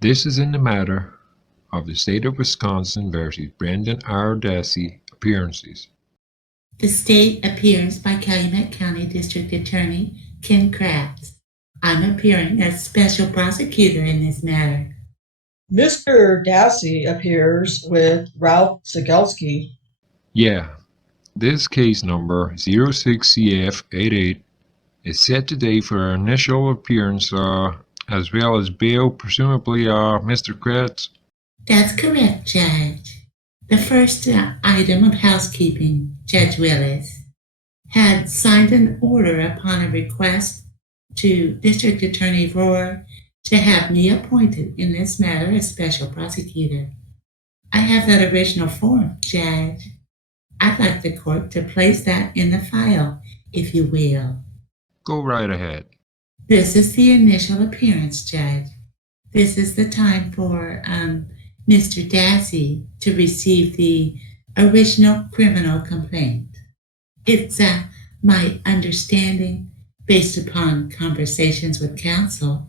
This is in the matter of the state of Wisconsin versus Brendan R. Dassey appearances. The state appears by Calumet County District Attorney KRATZ. I'm appearing as special prosecutor in this matter. Mr. Dassey appears with Ralph SCZYGELSKI. Yeah, this case number 06CF88 is set today for initial appearance as well as bail, presumably Mr. KRATZ. That's correct, Judge. The first item of housekeeping, Judge Willis, had signed an order upon a request to District Attorney Rohr to have me appointed in this matter as special prosecutor. I have that original form, Judge. I'd like the court to place that in the file, if you will. Go right ahead. This is the initial appearance, Judge. This is the time for Mr. Dassey to receive the original criminal complaint. It's my understanding, based upon conversations with counsel,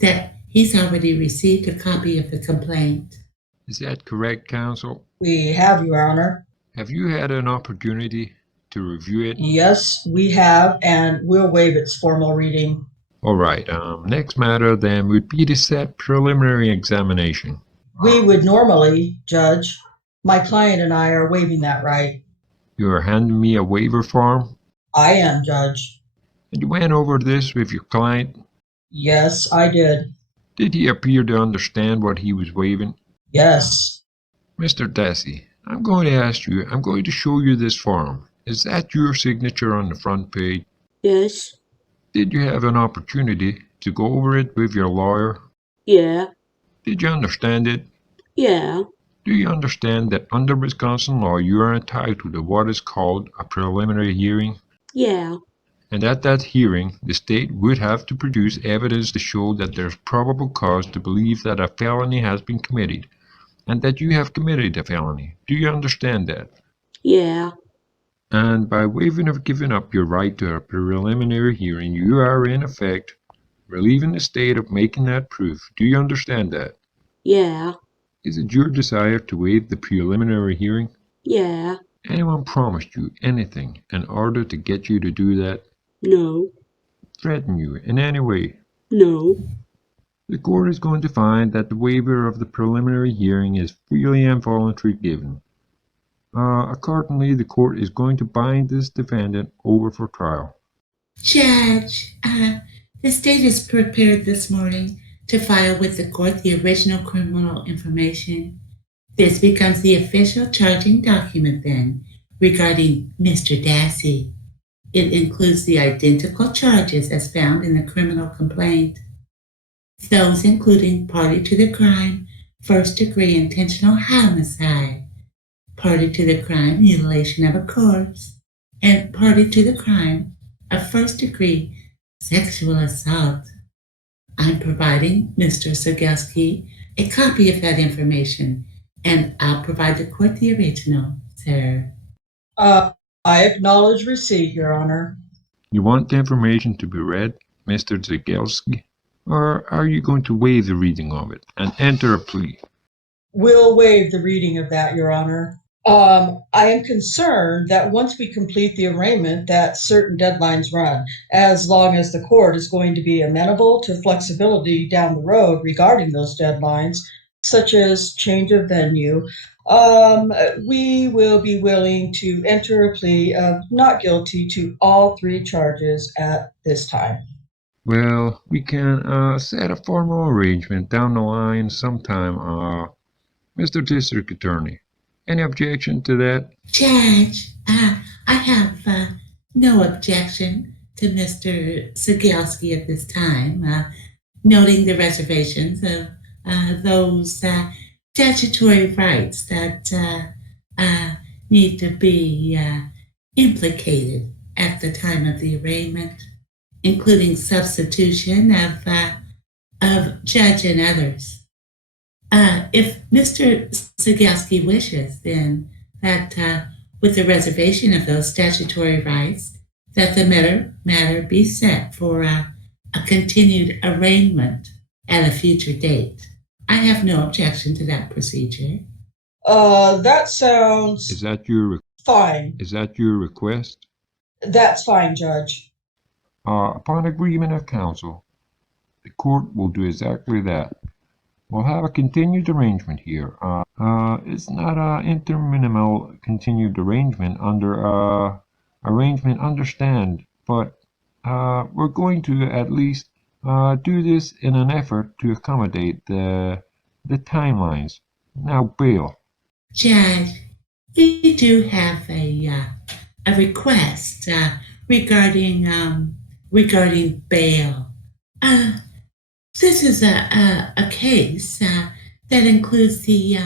that he's already received a copy of the complaint. Is that correct, counsel? We have, Your Honor. Have you had an opportunity to review it? Yes, we have, and we'll waive its formal reading. All right, next matter then would be the set preliminary examination. We would normally, Judge. My client and I are waiving that right. You are handing me a waiver form? I am, Judge. And you went over this with your client? Yes, I did. Did he appear to understand what he was waiving? Yes. Mr. Dassey, I'm going to show you this form. Is that your signature on the front page? Yes. Did you have an opportunity to go over it with your lawyer? Yeah. Did you understand it? Yeah. Do you understand that under Wisconsin law you are entitled to what is called a preliminary hearing? Yeah. And at that hearing, the state would have to produce evidence to show that there's probable cause to believe that a felony has been committed, and that you have committed a felony. Do you understand that? Yeah. And by waiving or giving up your right to a preliminary hearing, you are in effect relieving the state of making that proof. Do you understand that? Yeah. Is it your desire to waive the preliminary hearing? Yeah. Anyone promised you anything in order to get you to do that? No. Threaten you in any way? No. The court is going to find that the waiver of the preliminary hearing is freely and voluntarily given. Accordingly, the court is going to bind this defendant over for trial. Judge, the state is prepared this morning to file with the court the original criminal information. This becomes the official charging document then regarding Mr. Dassey. It includes the identical charges as found in the criminal complaint, those including party to the crime, first-degree intentional homicide, party to the crime, mutilation of a corpse, and party to the crime of first-degree sexual assault. I'm providing Mr. SCZYGELSKI a copy of that information, and I'll provide the court the original, sir. I acknowledge receipt, Your Honor. You want the information to be read, Mr. SCZYGELSKI? Or are you going to waive the reading of it and enter a plea? We'll waive the reading of that, Your Honor. I am concerned that once we complete the arraignment that certain deadlines run, as long as the court is going to be amenable to flexibility down the road regarding those deadlines, such as change of venue. We will be willing to enter a plea of not guilty to all three charges at this time. Well, we can set a formal arrangement down the line sometime, Mr. District Attorney. Any objection to that? Judge, I have no objection to Mr. SCZYGELSKI at this time, noting the reservations of those statutory rights that need to be implicated at the time of the arraignment, including substitution of judge and others. If Mr. SCZYGELSKI wishes, then that with the reservation of those statutory rights, that the matter be set for a continued arraignment at a future date. I have no objection to that procedure. That sounds Is that your fine. request? That's fine, Judge. Upon agreement of counsel, the court will do exactly that. We'll have a continued arrangement here. It's not an interminimal continued arrangement understand, but we're going to at least do this in an effort to accommodate the timelines. Now, Bill. Judge, we do have a request regarding bail. Uh, this is a case that includes the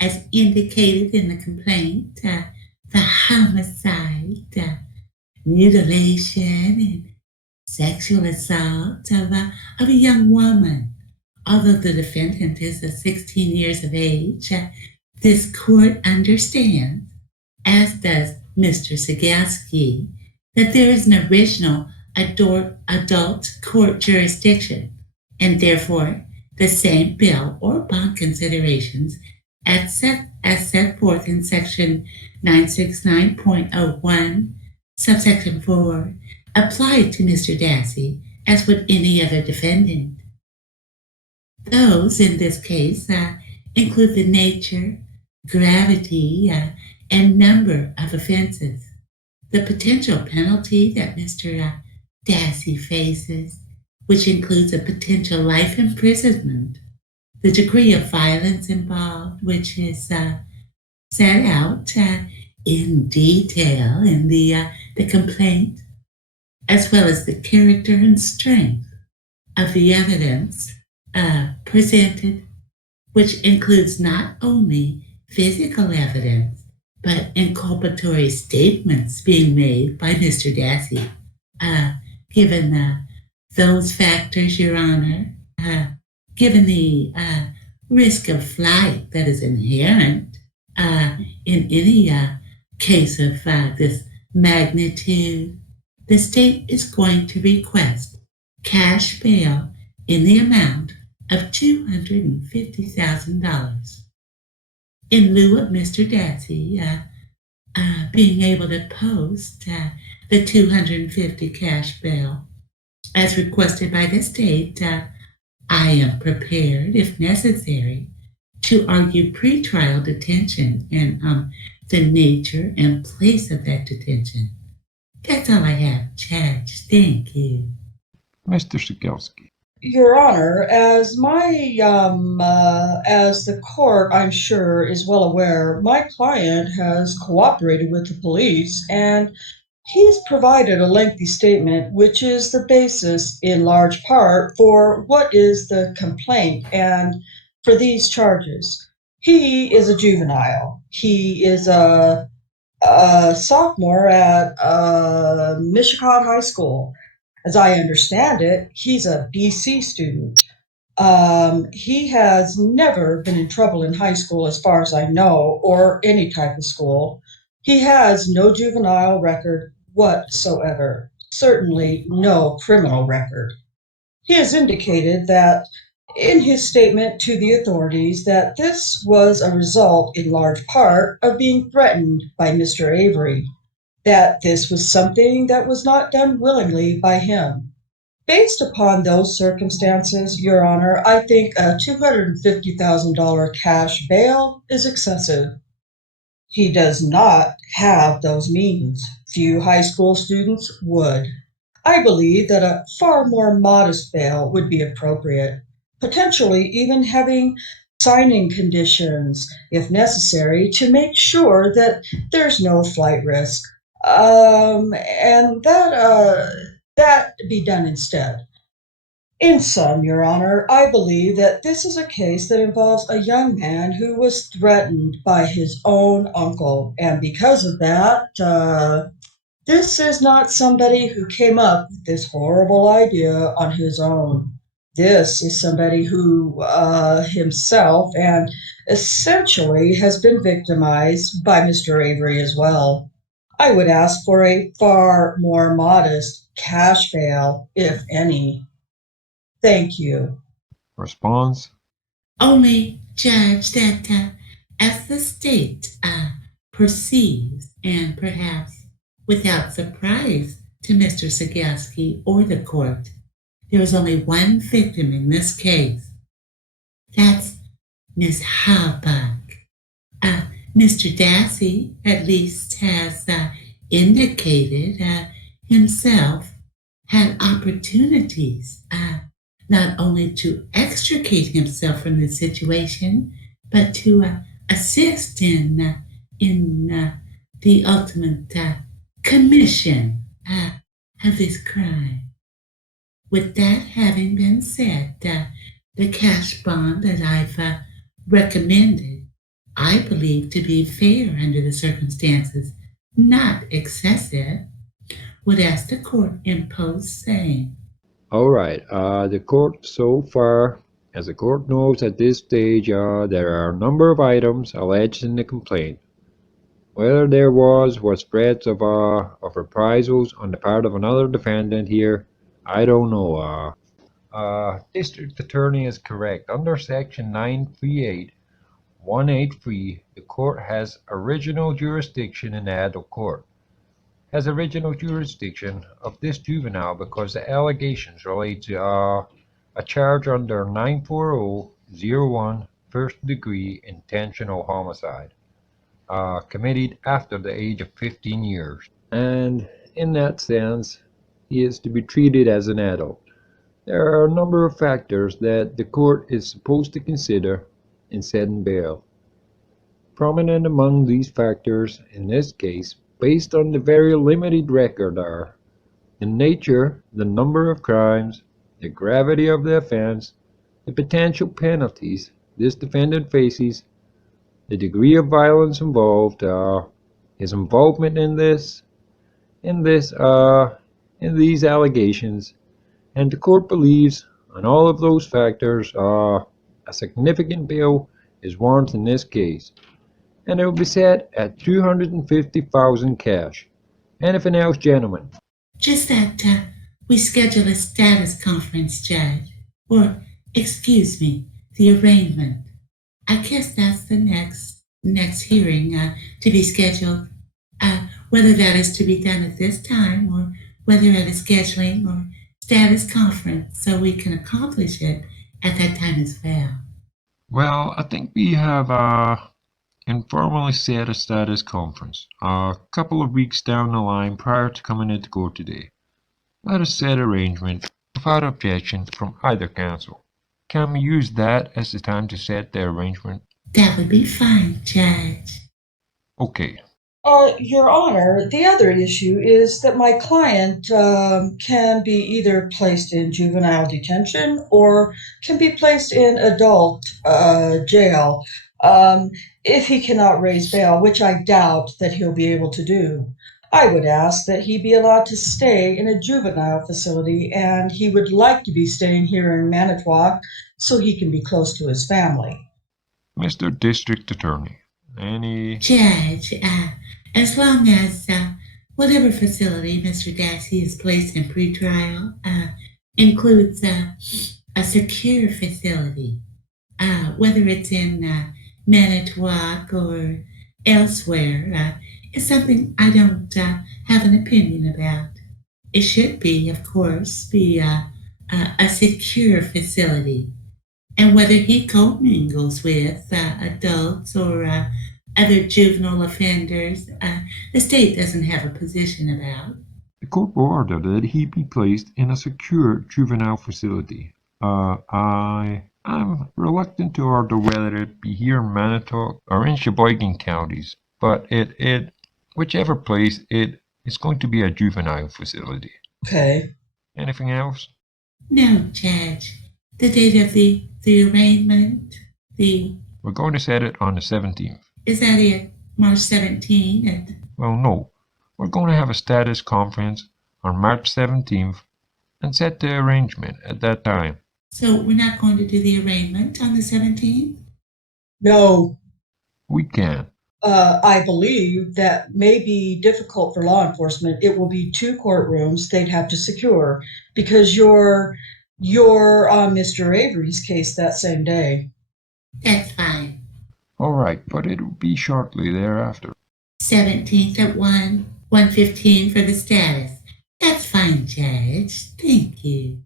as indicated in the complaint, the homicide, mutilation, and sexual assault of a young woman. Although the defendant is 16 years of age, this court understands, as does Mr. SCZYGELSKI, that there is an original adult court jurisdiction, and therefore the same bill or bond considerations as set forth in Section 969.01, subsection 4, apply to Mr. Dassey as would any other defendant. Those, in this case, include the nature, gravity, and number of offenses, the potential penalty that Mr. Dassey faces, which includes a potential life imprisonment, the degree of violence involved, which is set out in detail in the complaint, as well as the character and strength of the evidence presented, which includes not only physical evidence, but inculpatory statements being made by Mr. Dassey. Given those factors, Your Honor, given the risk of flight that is inherent in any case of this magnitude, the state is going to request cash bail in the amount of $250,000 in lieu of Mr. Dassey being able to post the $250 cash bail as requested by the state. I am prepared, if necessary, to argue pretrial detention and the nature and place of that detention. That's all I have, Judge. Thank you. Mr. SCZYGELSKI. Your Honor, as the court, I'm sure, is well aware, my client has cooperated with the police and he's provided a lengthy statement, which is the basis, in large part, for what is the complaint and for these charges. He is a juvenile. He is a sophomore at Michigan High School. As I understand it, he's a BC student. He has never been in trouble in high school, as far as I know, or any type of school. He has no juvenile record whatsoever, certainly no criminal record. He has indicated that in his statement to the authorities that this was a result in large part of being threatened by Mr. Avery, that this was something that was not done willingly by him. Based upon those circumstances, Your Honor, I think a $250,000 cash bail is excessive. He does not have those means. Few high school students would. I believe that a far more modest bail would be appropriate, potentially even having signing conditions, if necessary, to make sure that there's no flight risk. And that be done instead. In sum, Your Honor, I believe that this is a case that involves a young man who was threatened by his own uncle, and because of that, this is not somebody who came up with this horrible idea on his own. This is somebody who himself and essentially has been victimized by Mr. Avery as well. I would ask for a far more modest cash bail, if any. Thank you. Response? Only, Judge, that as the state perceives, and perhaps without surprise to Mr. Sigelski or the court, there is only one victim in this case. That's Miss Halbach. Mr. Dassey at least has indicated himself had opportunities not only to extricate himself from the situation, but to assist in the ultimate commission of this crime. With that having been said, the cash bond that I've recommended, I believe to be fair under the circumstances, not excessive, would ask the court impose same. All right. The court so far, as the court knows at this stage, there are a number of items alleged in the complaint. Whether there was threats of reprisals on the part of another defendant here, I don't know. District Attorney is correct. Under Section 938-183, the court has original jurisdiction in the adult court. Has original jurisdiction of this juvenile because the allegations relate to a charge under 940-01 first-degree intentional homicide committed after the age of 15 years. And in that sense, he is to be treated as an adult. There are a number of factors that the court is supposed to consider in setting bail. Prominent among these factors, in this case, based on the very limited record, are the nature, the number of crimes, the gravity of the offense, the potential penalties this defendant faces, the degree of violence involved, his involvement in these allegations, and the court believes on all of those factors a significant bail is warranted in this case, and it will be set at $250,000 cash. Anything else, gentlemen? Just that we schedule a status conference, Judge, or excuse me, the arraignment. I guess that's the next hearing to be scheduled. Whether that is to be done at this time or whether at a scheduling or status conference, so we can accomplish it at that time as well. Well, I think we have informally set a status conference a couple of weeks down the line prior to coming into court today. Let us set arrangement without objection from either counsel. Can we use that as the time to set the arrangement? That would be fine, Judge. Okay. Your Honor, the other issue is that my client can be either placed in juvenile detention or can be placed in adult jail if he cannot raise bail, which I doubt that he'll be able to do. I would ask that he be allowed to stay in a juvenile facility, and he would like to be staying here in Manitowoc so he can be close to his family. Mr. District Attorney, any... Judge, as long as whatever facility Mr. Dassey is placed in pretrial includes a secure facility, whether it's in Manitowoc or elsewhere, is something I don't have an opinion about. It should be, of course, be a secure facility. And whether he commingles with adults or other juvenile offenders, the state doesn't have a position about. The court will order that he be placed in a secure juvenile facility. I'm reluctant to order whether it be here in Manitowoc or in Sheboygan counties, but whichever place, it is going to be a juvenile facility. Okay. Anything else? No, Judge. The date of the arraignment, We're going to set it on the 17th. Is that it? March 17th? Well, no. We're going to have a status conference on March 17th and set the arrangement at that time. So we're not going to do the arraignment on the 17th? No. We can. I believe that may be difficult for law enforcement. It will be 2 courtrooms they'd have to secure because your You're on Mr. Avery's case that same day. That's fine. All right, but it will be shortly thereafter. 17th at 1, 1:15 for the status. That's fine, Judge. Thank you.